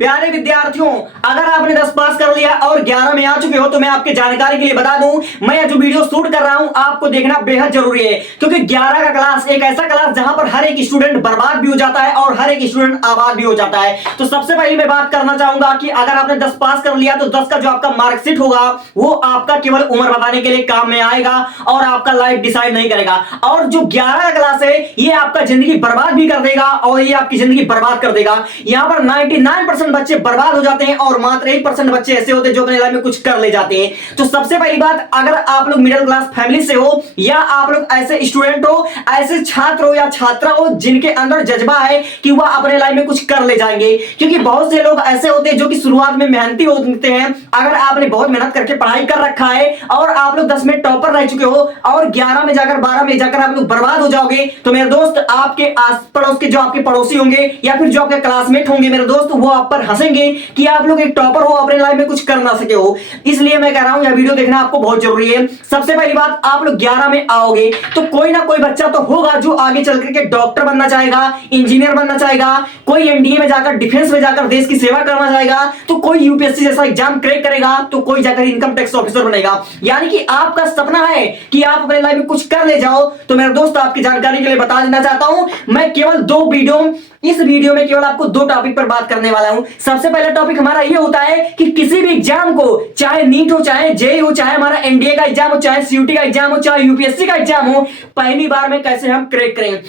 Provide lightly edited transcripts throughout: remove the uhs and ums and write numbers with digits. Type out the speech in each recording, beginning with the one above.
प्यारे विद्यार्थियों, अगर आपने 10 पास कर लिया और 11 में आ चुके हो तो मैं आपके जानकारी के लिए बता दूं, मैं जो वीडियो शूट कर रहा हूं आपको देखना बेहद जरूरी है, क्योंकि 11 का क्लास एक ऐसा क्लास जहां पर हर एक स्टूडेंट बर्बाद भी हो जाता है और हर एक स्टूडेंट आबाद भी हो जाता है। तो सबसे पहले मैं बात करना चाहूंगा कि अगर आपने 10 पास कर लिया तो 10 का जो आपका मार्कशीट होगा वो आपका केवल उम्र बताने के लिए काम में आएगा और आपका लाइफ डिसाइड नहीं करेगा। और जो 11 का क्लास है ये आपका जिंदगी बर्बाद भी कर देगा और ये आपकी जिंदगी बर्बाद कर देगा। यहां पर 99% बच्चे बर्बाद हो जाते हैं और मात्र 1% बच्चे ऐसे होते हैं जो अपने लाइफ में कुछ कर ले जाते हैं। तो सबसे पहली बात, अगर आप लोग मिडिल क्लास फैमिली से हो या आप लोग ऐसे स्टूडेंट हो, ऐसे छात्र हो या छात्रा हो जिनके अंदर जज्बा है कि वह अपने लाइफ में कुछ कर ले जाएंगे, क्योंकि बहुत से लोग ऐसे होते हैं जो कि शुरुआत में मेहनती होते हैं। अगर आपने बहुत मेहनत करके पढ़ाई कर रखा है और आप लोग 10 में टॉपर रह चुके हो और 11 में जाकर 12 में जाकर आप लोग बर्बाद हो जाओगे, तो मेरे दोस्त आपके आस पड़ोस के जो आपके पड़ोसी होंगे या फिर जो आपके क्लासमेट होंगे मेरे दोस्त, वो आप पर हंसेंगे कि आप लोग एक टॉपर हो, अपने लाइफ में कुछ कर ना सके हो। इसलिए मैं कह रहा हूं यह वीडियो देखना आपको बहुत जरूरी है। सबसे पहली बात, आप लोग 11 में आओगे तो कोई ना कोई बच्चा तो होगा जो आगे चल करके डॉक्टर बनना चाहेगा, इंजीनियर बनना चाहेगा, कोई एनडीए में जाकर डिफेंस में जाकर देश की सेवा करना चाहेगा, तो कोई यूपीएससी जैसा एग्जाम क्रैक करेगा, तो कोई जाकर इनकम टैक्स ऑफिसर बनेगा। यानी कि आपका सपना है कि आप अपने लाइफ में कुछ कर ले जाओ। तो मेरे दोस्त आपकी जानकारी के लिए बता देना चाहता हूं, मैं केवल इस वीडियो में केवल आपको 2 टॉपिक पर बात करने वाला हूं। सबसे पहला टॉपिक हमारा यह होता है कि किसी भी एग्जाम को, चाहे नीट हो, चाहे जेईई हो, चाहे हमारा एनडीए का एग्जाम हो, चाहे सीयूटी का एग्जाम हो, चाहे यूपीएससी का एग्जाम हो, पहली बार में कैसे हम क्रैक करें।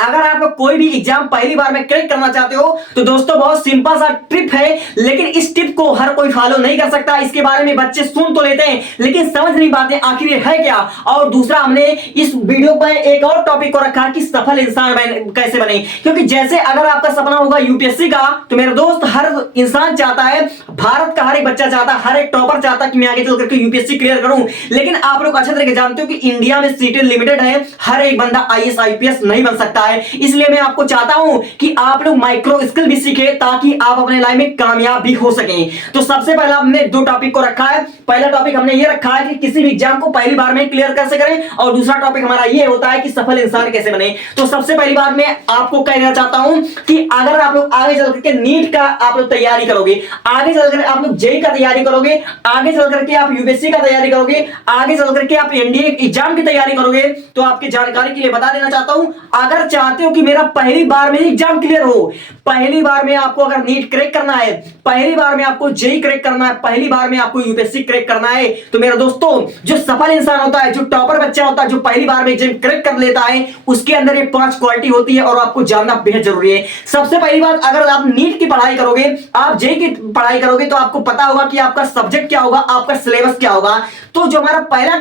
अगर आप कोई भी एग्जाम पहली बार में क्रैक करना चाहते हो तो दोस्तों बहुत सिंपल सा टिप है, लेकिन इस टिप को हर कोई फॉलो नहीं कर सकता। इसके बारे में बच्चे सुन तो लेते हैं लेकिन समझ नहीं पाते आखिर ये है क्या। और दूसरा, हमने इस वीडियो पर एक और टॉपिक को रखा कि सफल इंसान कैसे बने, क्योंकि जैसे अगर आपका सपना होगा यूपीएससी का, तो मेरे दोस्त हर इंसान चाहता है, भारत का हर एक बच्चा चाहता है, हर एक टॉपर चाहता है कि मैं आगे चल करके यूपीएससी क्लियर करूं। लेकिन आप लोग अच्छे तरीके जानते हो कि इंडिया में सीटें लिमिटेड है, हर एक बंदा आईएएस आईपीएस नहीं बन सकता है। इसलिए मैं आपको चाहता हूं कि आप लोग माइक्रो स्किल भी सीखे ताकि आप अपने लाइफ में कामयाब भी हो सकें। तो सबसे पहला हमने 2 टॉपिक को रखा है। पहला टॉपिक हमने ये रखा है कि किसी भी एग्जाम को पहली बार में क्लियर कैसे करें, और दूसरा टॉपिक हमारा ये होता है कि सफल इंसान कैसे बने। तो सबसे पहली बात मैं आपको कहना चाहता हूं कि अगर आप लोग आगे चल करके नीट का आप लोग तैयारी करोगे, आगे चलकर आप लोग जेईई का तैयारी करोगे, आगे चल करके आप यूपीएससी का तैयारी करोगे, आगे चल करके आप एनडीए एग्जाम की तैयारी करोगे, तो आपकी जानकारी के लिए बता देना चाहता हूं, अगर चाहते हो कि मेरा पहली बार में एग्जाम क्लियर हो, पहली बार में आपको अगर नीट क्रैक करना है, पहली बार में आपको जेईई क्रैक करना है, पहली बार में आपको यूपीएससी क्रैक करना है, तो मेरे दोस्तों जो सफल इंसान होता है, जो टॉपर बच्चा होता है, जो पहली बार में एग्जाम क्रैक कर लेता है, उसके अंदर ये 5 क्वालिटी होती है और आपको जानना बेहद जरूरी है। सबसे पहली बात, अगर आप नीट की पढ़ाई करोगे, आप जेईई की पढ़ाई करोगे, तो आपको पता होगा कि आपका सब्जेक्ट क्या होगा, आपका सिलेबस क्या होगा। तो जो हमारा पहला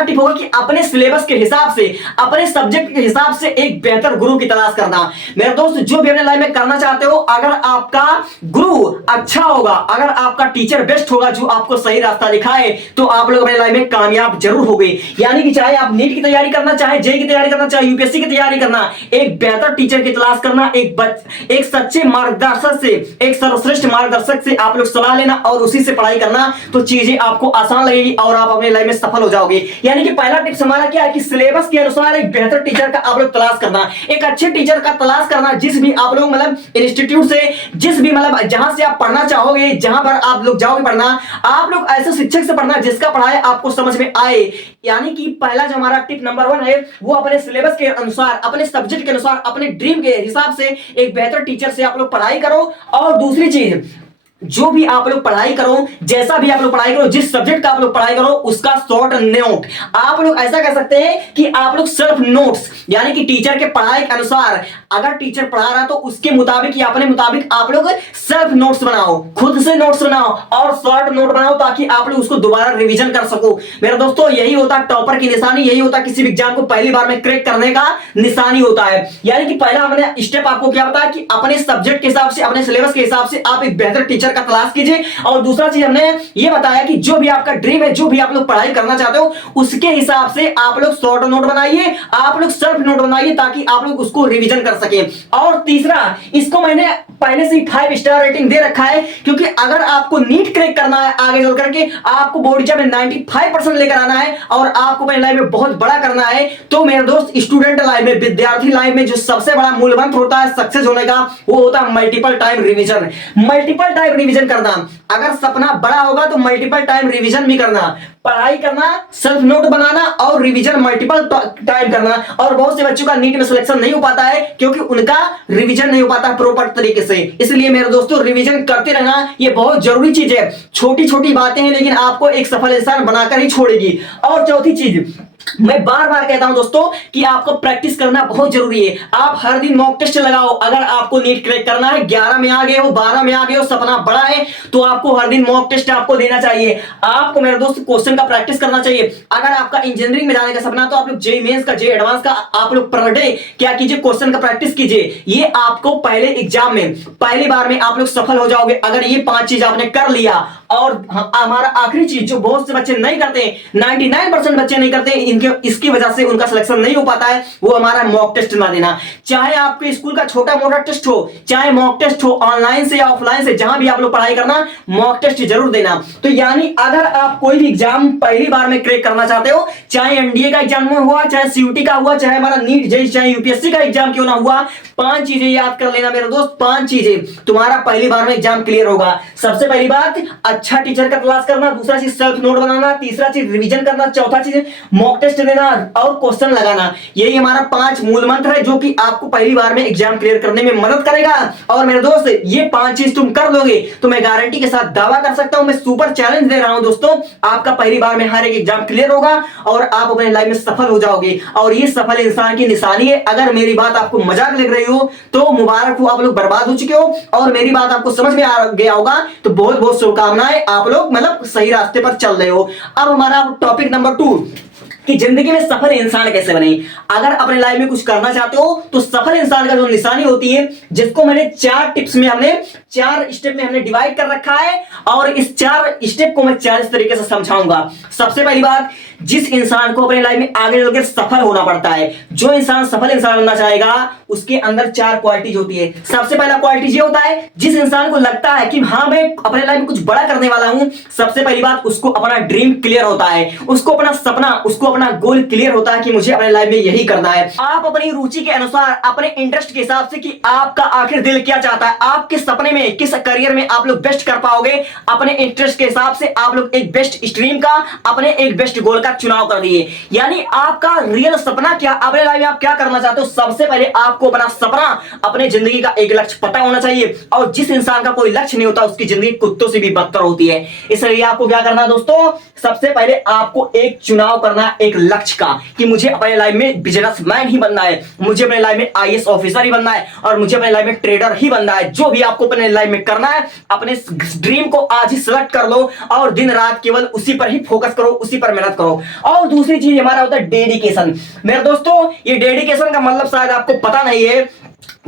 टिप होगा कि अपने सिलेबस के हिसाब से, अपने सब्जेक्ट के हिसाब से एक बेहतर गुरु की तलाश करना। मेरे दोस्त जो भी अपने लाइफ में करना चाहते हो, अगर आपका गुरु अच्छा होगा, अगर आपका टीचर बेस्ट होगा जो आपको सही रास्ता दिखाए, तो आप लोग अपने लाइफ में कामयाब जरूर होंगे। यानी कि चाहे आप नीट की तैयारी करना, चाहे जेईई की तैयारी करना, चाहे यूपीएससी की तैयारी करना, एक बेहतर टीचर की तलाश करना, एक सच्चे मार्गदर्शक से, एक सर्वश्रेष्ठ मार्गदर्शक से आप लोग सलाह लेना और उसी से पढ़ाई करना, तो चीजें आपको आसान लगेगी और आप अपने लाइफ में सफल हो जाओगे। यानी कि पहला टिप्स हमारा क्या है कि सिलेबस के अनुसार एक बेहतर टीचर का आप लोग तलाश करना, एक अच्छे टीचर का तलाश करना, जिस भी आप लोग मतलब इंस्टीट्यूट से, जिस भी मतलब जहां से आप पढ़ना चाहोगे, जहां पर आप लोग जाओगे पढ़ना, आप लोग ऐसे शिक्षक से पढ़ना जिसका पढ़ाई आपको समझ में आए। यानी कि पहला जो हमारा टिप नंबर 1 है वो अपने सिलेबस के अनुसार, अपने सब्जेक्ट के अनुसार, अपने ड्रीम के हिसाब से एक बेहतर टीचर से आप लोग पढ़ाई करो। और दूसरी चीज, जो भी आप लोग पढ़ाई करो, जैसा भी आप लोग पढ़ाई करो, जिस सब्जेक्ट का आप लोग पढ़ाई करो, उसका शॉर्ट नोट आप लोग ऐसा कह सकते हैं कि आप लोग सेल्फ नोट्स, यानी कि टीचर के पढ़ाई के अनुसार, अगर टीचर पढ़ा रहा तो उसके मुताबिक या अपने मुताबिक आप लोग सेल्फ नोट्स बनाओ, खुद से नोट्स बनाओ और शॉर्ट नोट बनाओ ताकि आप लोग उसको दोबारा रिवीजन कर सको। मेरे दोस्तों यही होता है टॉपर की निशानी, यही होता है किसी भी एग्जाम को पहली बार में क्रैक करने का निशानी होता है। यानी कि पहला हमने स्टेप आपको क्या बताया कि अपने सब्जेक्ट के हिसाब से, अपने सिलेबस के हिसाब से आप एक बेहतर टीचर का तलाश कीजिए। और दूसरा चीज हमने ये बताया कि जो भी आपका ड्रीम है, जो भी आप लोग पढ़ाई करना चाहते हो, उसके हिसाब से आप लोग शॉर्ट नोट बनाइए, आप लोग सेल्फ नोट बनाइए ताकि आप लोग उसको रिवीजन कर सके। और तीसरा, इसको मैंने पहले से 5 स्टार रेटिंग दे रखा है, क्योंकि अगर आपको नीट क्रैक करना है आगे चल करके, आपको बोर्ड एग्जाम में 95% लेकर आना है और आपको अपनी लाइफ में बहुत बड़ा करना है, तो मेरे दोस्त स्टूडेंट लाइफ में, विद्यार्थी लाइफ में जो सबसे बड़ा मूल मंत्र होता है सक्सेस होने का, वो होता है multiple time revision. Multiple time revision करना। अगर सपना बड़ा होगा तो मल्टीपल टाइम रिवीजन भी करना, पढ़ाई करना, सेल्फ नोट बनाना और रिवीजन मल्टीपल टाइम करना। और बहुत से बच्चों का नीट में सिलेक्शन नहीं हो पाता है क्योंकि उनका रिवीजन नहीं हो पाता प्रॉपर तरीके से। इसलिए मेरे दोस्तों रिवीजन करते रहना ये बहुत जरूरी चीज है। छोटी छोटी बातें हैं लेकिन आपको एक सफल इंसान बनाकर ही छोड़ेगी। और चौथी चीज, मैं बार बार कहता हूं दोस्तों कि आपको प्रैक्टिस करना बहुत जरूरी है। आप हर दिन मॉक टेस्ट लगाओ। अगर आपको नीट क्रैक करना है, 11 में आ गए हो, 12 में आ गए हो, सपना बड़ा है, तो आपको हर दिन मॉक टेस्ट आपको देना चाहिए। आपको मेरे दोस्त क्वेश्चन का प्रैक्टिस करना चाहिए। अगर आपका इंजीनियरिंग में जाने का सपना, तो आप लोग जेईई मेंस का, जेईई एडवांस का आप लोग पर डे क्या कीजिए, क्वेश्चन का प्रैक्टिस कीजिए। ये आपको पहले एग्जाम में, पहली बार में आप लोग सफल हो जाओगे अगर ये 5 चीज आपने कर लिया। और हमारा आखिरी चीज जो बहुत से बच्चे नहीं करते, 99% बच्चे नहीं करते, इनके इसकी वजह से उनका सिलेक्शन नहीं हो पाता है, वो हमारा मॉक टेस्ट ना देना। चाहे आपके स्कूल का छोटा मोटा टेस्ट हो, चाहे मॉक टेस्ट हो ऑनलाइन से या ऑफलाइन से, जहां भी आप लोग पढ़ाई करना, मॉक टेस्ट जरूर देना। तो यानी अगर आप कोई भी एग्जाम पहली बार में क्रैक करना चाहते हो, चाहे एनडीए का एग्जाम में हुआ, चाहे सीयूटी का हुआ, चाहे हमारा नीट जेईई, चाहे यूपीएससी का एग्जाम क्यों ना हुआ, 5 चीजें याद कर लेना मेरे दोस्त। 5 चीजें तुम्हारा पहली बार में एग्जाम क्लियर होगा। सबसे पहली बात, अच्छा टीचर का क्लास करना। दूसरा चीज सेल्फ नोट बनाना। तीसरा चीज रिवीजन करना। चौथा चीज मॉक टेस्ट देना और क्वेश्चन लगाना। यही हमारा 5 मूल मंत्र है जो कि आपको पहली बार में एग्जाम क्लियर करने में मदद करेगा। और मेरे दोस्त ये 5 चीज तुम कर लोगे तो मैं गारंटी के साथ दावा कर सकता हूं, मैं सुपर चैलेंज दे रहा हूं दोस्तों, आपका पहली बार में हर एक एग्जाम क्लियर होगा और आप अपने लाइफ में सफल हो जाओगे। और ये सफल इंसान की निशानी है। अगर मेरी बात आपको मजाक लग रही हो तो मुबारक हो, आप लोग बर्बाद हो चुके हो। और मेरी बात आपको समझ में आ गया होगा तो बहुत बहुत शुभकामनाएं, आप लोग मतलब सही रास्ते पर चल रहे हो। अब हमारा टॉपिक नंबर 2 कि जिंदगी में सफल इंसान कैसे बने। अगर अपने लाइफ में कुछ करना चाहते हो तो सफल इंसान का जो निशानी होती है, जिसको मैंने 4 टिप्स में, हमने 4 स्टेप में हमने डिवाइड कर रखा है और इस 4 स्टेप को मैं 4 इस तरीके से समझाऊंगा। सबसे पहली बात, जिस इंसान को अपने लाइफ में आगे चलकर सफल होना पड़ता है, जो इंसान सफल इंसान बनना चाहेगा उसके अंदर 4 क्वालिटीज होती है। सबसे पहला क्वालिटी ये होता है, जिस इंसान को लगता है कि हाँ मैं अपने लाइफ में कुछ बड़ा करने वाला हूं, सबसे पहली बात उसको अपना ड्रीम क्लियर होता है, उसको अपना सपना, उसको अपना गोल क्लियर होता है कि मुझे अपने लाइफ में यही करना है। आप अपनी रुचि के अनुसार, अपने इंटरेस्ट के हिसाब से कि आपका आखिर दिल क्या चाहता है, आप किस सपने में, किस करियर में आप लोग बेस्ट कर पाओगे, अपने इंटरेस्ट के हिसाब से आप लोग एक बेस्ट स्ट्रीम का, अपने एक बेस्ट गोल का चुनाव कर दिए। यानी आपका रियल सपना क्या, अपने लाइफ में आप क्या करना चाहते हो, सबसे पहले आपको अपना सपना, अपने जिंदगी का एक लक्ष्य पता होना चाहिए। और जिस इंसान का कोई लक्ष्य नहीं होता उसकी जिंदगी कुत्तों से भी बदतर होती है। इसलिए आपको क्या करना है दोस्तों, सबसे पहले आपको एक चुनाव करना एक लक्ष्य का कि मुझे अपने लाइफ में बिजनेसमैन ही बनना है, मुझे अपने लाइफ में आईएएस ऑफिसर ही बनना है और मुझे अपने लाइफ में ट्रेडर ही बनना है। जो भी आपको अपने लाइफ में करना है, अपने ड्रीम को आज ही सिलेक्ट कर लो और दिन रात केवल उसी पर ही फोकस करो, उसी पर मेहनत करो। और दूसरी चीज हमारा होता है डेडिकेशन। मेरे दोस्तों ये डेडिकेशन का मतलब शायद आपको पता नहीं है।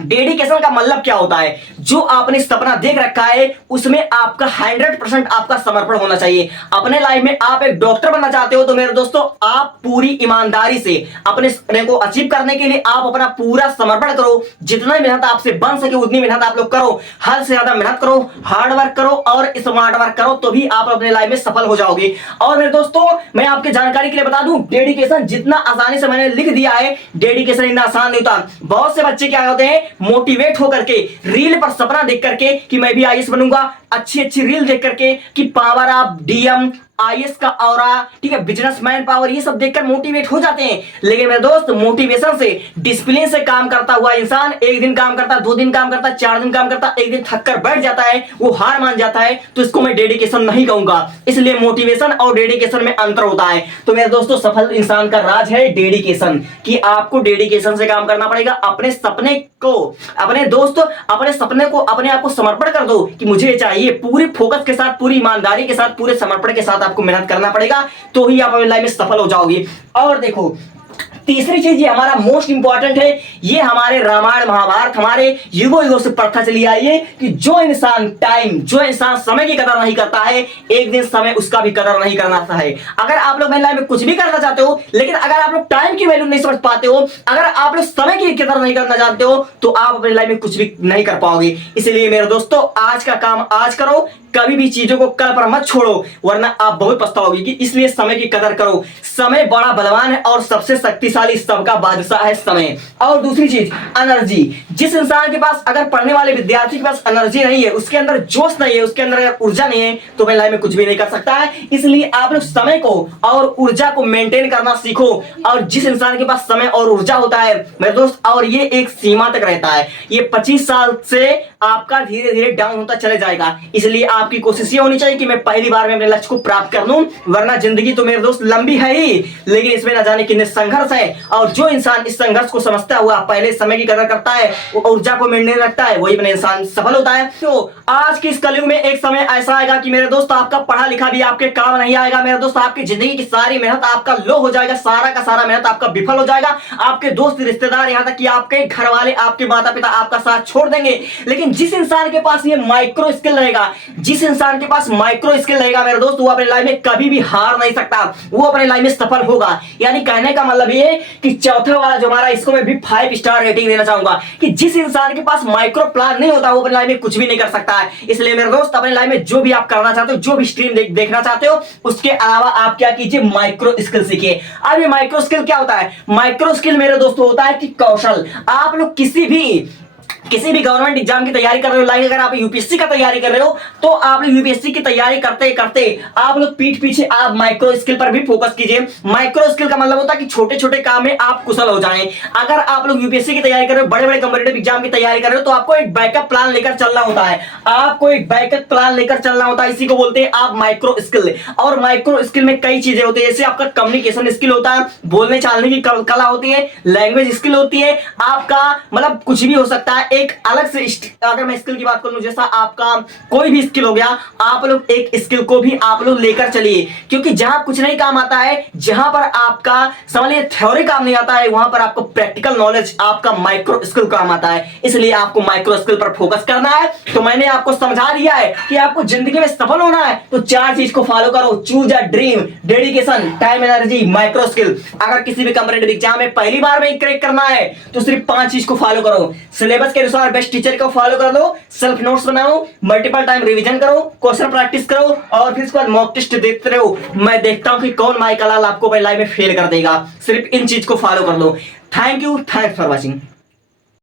डेडिकेशन का मतलब क्या होता है, जो आपने सपना देख रखा है उसमें आपका 100% आपका समर्पण होना चाहिए। अपने लाइफ में आप एक डॉक्टर बनना चाहते हो तो मेरे दोस्तों आप पूरी ईमानदारी से अपने सपने को अचीव करने के लिए आप अपना पूरा समर्पण करो। जितना मेहनत आपसे बन सके उतनी मेहनत आप लोग करो, हद से ज्यादा मेहनत करो, हार्ड वर्क करो और स्मार्ट वर्क करो, तो भी आप अपने लाइफ में सफल हो जाओगे। और मेरे दोस्तों मैं आपके जानकारी के लिए बता दूं, डेडिकेशन जितना आसानी से मैंने लिख दिया है, डेडिकेशन इतना आसान नहीं होता। बहुत से बच्चे क्या होते हैं, मोटिवेट होकर के रील पर सपना देख करके कि मैं भी आईएएस बनूंगा, अच्छी अच्छी रील देख करके कि पावर ऑफ डीएम, आईएएस का ऑरा, ठीक है, बिजनेसमैन पावर, ये सब देखकर मोटिवेट हो जाते हैं। लेकिन मेरे दोस्त मोटिवेशन से, डिसिप्लिन से काम करता हुआ इंसान एक दिन काम करता, 2 दिन काम करता, 4 दिन काम करता, एक दिन थक कर बैठ जाता है, वो हार मान जाता है, तो इसको मैं डेडिकेशन नहीं कहूंगा। इसलिए मोटिवेशन और डेडिकेशन में अंतर होता है। तो मेरे दोस्तों सफल इंसान का राज है डेडिकेशन, कि आपको डेडिकेशन से काम करना पड़ेगा। अपने सपने को, अपने दोस्तों अपने सपने को, अपने आप को समर्पण कर दो कि मुझे चाहिए, पूरे फोकस के साथ, पूरी ईमानदारी के साथ, पूरे समर्पण के साथ आपको मेहनत करना पड़ेगा, तो ही आप अपनी लाइफ में सफल हो जाओगे। और देखो तीसरी चीज, ये हमारा मोस्ट इंपॉर्टेंट है, ये हमारे रामायण महाभारत हमारे युगों युगों से प्रथा चली आई है कि जो इंसान समय की कदर नहीं करता है, एक दिन समय उसका भी कदर नहीं करना है। अगर आप लोग लाइफ में कुछ भी करना चाहते हो, लेकिन अगर आप लोग टाइम की वैल्यू नहीं समझ पाते हो, अगर आप लोग समय की कदर नहीं करना जानते हो, तो आप अपनी लाइफ में कुछ भी नहीं कर पाओगे। इसलिए मेरे दोस्तों, आज का काम आज करो, कभी भी चीजों को कल पर मत छोड़ो, वरना आप बहुत पछताओगे। कि इसलिए समय की कदर करो। समय बड़ा बलवान है और सबसे शक्तिशाली सबका बादशाह है समय। और दूसरी चीज, एनर्जी। जिस इंसान के पास, अगर पढ़ने वाले विद्यार्थी के पास एनर्जी नहीं है, उसके अंदर जोश नहीं है, उसके अंदर अगर ऊर्जा नहीं है, तो वह लाइफ में कुछ भी नहीं कर सकता है। इसलिए आप लोग समय को और ऊर्जा को मेंटेन करना सीखो। और जिस इंसान के पास समय और ऊर्जा होता है मेरे दोस्त, और ये एक सीमा तक रहता है, ये 25 साल से आपका धीरे धीरे डाउन होता चले जाएगा। इसलिए आपकी कोशिश ये होनी चाहिए कि मैं पहली बार में अपने लक्ष्य को प्राप्त कर लूं, वरना जिंदगी तो मेरे दोस्त लंबी है ही, लेकिन इसमें ना जाने कितने संघर्ष है। और जो इंसान इस संघर्ष को समझता हुआ पहले समय की कदर करता है, वो ऊर्जा को मेंटेन रखता है, वही अपने इंसान सफल होता है। तो आज के इस कलयुग में एक समय ऐसा आएगा कि मेरे दोस्त आपका पढ़ा लिखा भी आपके काम नहीं आएगा। मेरे दोस्त, आपकी जिंदगी की सारी मेहनत आपका लो हो जाएगा, सारा का सारा मेहनत आपका विफल हो जाएगा। आपके दोस्त रिश्तेदार, यहाँ तक कि आपके घर वाले, आपके माता पिता आपका साथ छोड़ देंगे। लेकिन जिस इंसान के पास ये माइक्रो स्किल रहेगा, जिस इंसान के पास माइक्रो स्किल रहेगा मेरे दोस्त, वो अपने लाइफ में कभी भी हार नहीं सकता, वो अपने लाइफ में सफल होगा। यानी कहने का मतलब ये कि चौथा वाला जो हमारा, इसको मैं भी 5 स्टार रेटिंग देना चाहूंगा कि जिस इंसान के पास माइक्रो प्लान नहीं होता, वो अपने लाइफ में कुछ भी नहीं कर सकता है। इसलिए मेरे दोस्त, अपने लाइफ में जो भी आप करना चाहते हो, जो भी स्ट्रीम देखना चाहते हो, उसके अलावा आप क्या कीजिए, माइक्रो स्किल सीखिए। अब ये माइक्रो स्किल क्या होता है? माइक्रो स्किल मेरे दोस्तों होता है कि कौशल। आप लोग किसी भी गवर्नमेंट एग्जाम की तैयारी कर रहे हो, लाइक अगर आप यूपीएससी का तैयारी कर रहे हो, तो आप लोग यूपीएससी की तैयारी करते करते आप लोग पीठ पीछे आप माइक्रो स्किल पर भी फोकस कीजिए। माइक्रो स्किल का मतलब होता है कि छोटे छोटे काम में आप कुशल हो जाएं। अगर आप लोग यूपीएससी की तैयारी कर रहे हो, बड़े बड़े कॉम्पिटिटिव एग्जाम की तैयारी कर रहे हो, तो आपको एक बैकअप प्लान लेकर चलना होता है। आपको एक बैकअप प्लान लेकर चलना होता है, इसी को बोलते हैं आप माइक्रो स्किल। और माइक्रो स्किल में कई चीजें होती है, जैसे आपका कम्युनिकेशन स्किल होता है, बोलने चालने की कला होती है, लैंग्वेज स्किल होती है, आपका मतलब कुछ भी हो सकता है। एक अलग से, अगर मैं स्किल की बात करूं, जैसा आपका कोई भी स्किल हो गया, आप लोग एक स्किल को भी आप लोग लेकर चलिए, क्योंकि जहां कुछ नहीं काम आता है, जहां पर आपका समझिए थ्योरी काम नहीं आता है, वहां पर आपको प्रैक्टिकल नॉलेज, आपका माइक्रो स्किल काम आता है। इसलिए आपको माइक्रो स्किल पर फोकस करना है। तो मैंने आपको समझा दिया है कि आपको जिंदगी में सफल होना है, तो 4 चीज को फॉलो करो। Choose a dream, dedication, time, energy, micro skill. अगर किसी भी कॉम्पिटिटिव एग्जाम में पहली बार में क्रैक करना है, तो सिर्फ 5 चीज को फॉलो करो। सिलेबस के अनुसार बेस्ट टीचर को फॉलो कर लो, सेल्फ नोट्स बनाओ, मल्टीपल टाइम रिवीजन करो, क्वेश्चन प्रैक्टिस करो, और फिर उसके बाद मॉक टेस्ट देते रहो। मैं देखता हूं कि कौन माई कलाल आपको लाइफ में फेल कर देगा। सिर्फ इन चीज को फॉलो कर लो। Thank you, thanks for watching.